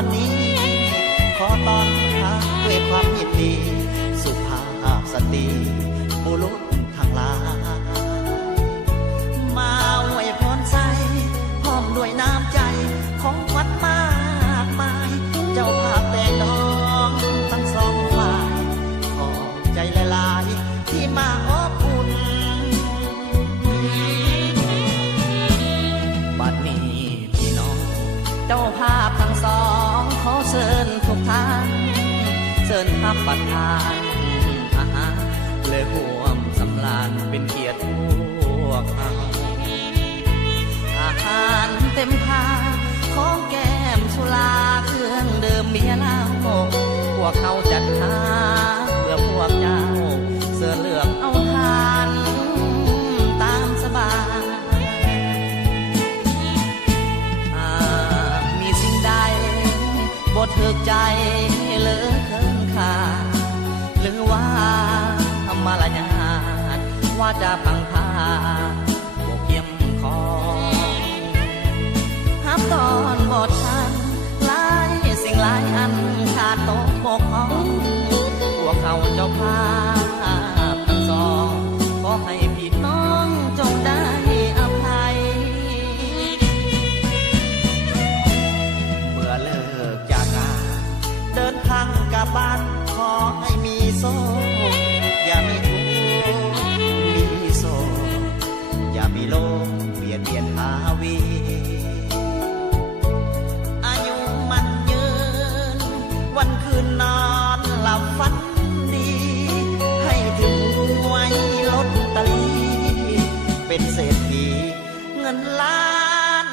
วันนี้ขอต้อนรับด้วยความยินดีสุภาพสตรีบุรุษทั้งหลายมาอวยพรใส่พร้อมด้วยน้ำใจของขวัญมากมายเจ้าภาพแต่งน้องทั้งสองฝ่ายขอบใจหลายๆที่มาอบอุ่นบัดนี้พี่น้องเจ้าภาพทั้งสองขอเชิญทุกท่านเชิญรับประทานอาหารเลยร่วมสำราญเป็นเกียรติพวกเขาอาหารเต็มพาของแก้มสุราเครื่องเดิมเบียร์เหล้าพวกเขาจัดหาเพื่อพวกเจ้าเสื้อเหลืองเอาทานตามสบายมีสิ่งใดบ่ถูกใจเหลือเกินค่าหรือว่ามารยาทว่าจะพังพาบกเยี่ยมคอห้ามตอนบททันหลายสิ่งหลายอันขาดตกบกพร่องพวกเขาเจ้าภาพทั้งสองขอให้พี่น้องจงได้อภัยเมื่อเลิกจากงานเดินทางกลับบ้านขอให้มีโซ่อย่ามีทุกข์มีโซ่อย่ามีโลกเบียดเบียนหาวีอายุมันยืนวันคืนนอนหลับฝันดีให้ถึงไว้ลดตลีเป็นเศรษฐีเงินล้าน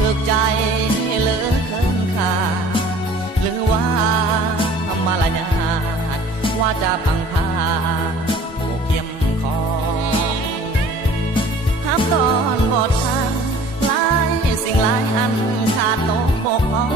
ถูกใจเหลือเกินค่าหรือว่ามารยาทว่าจะพังพาบกเยี่ยมคอห้ามตอนบททางหลายสิ่งหลายอันขาดตกบกพร่อง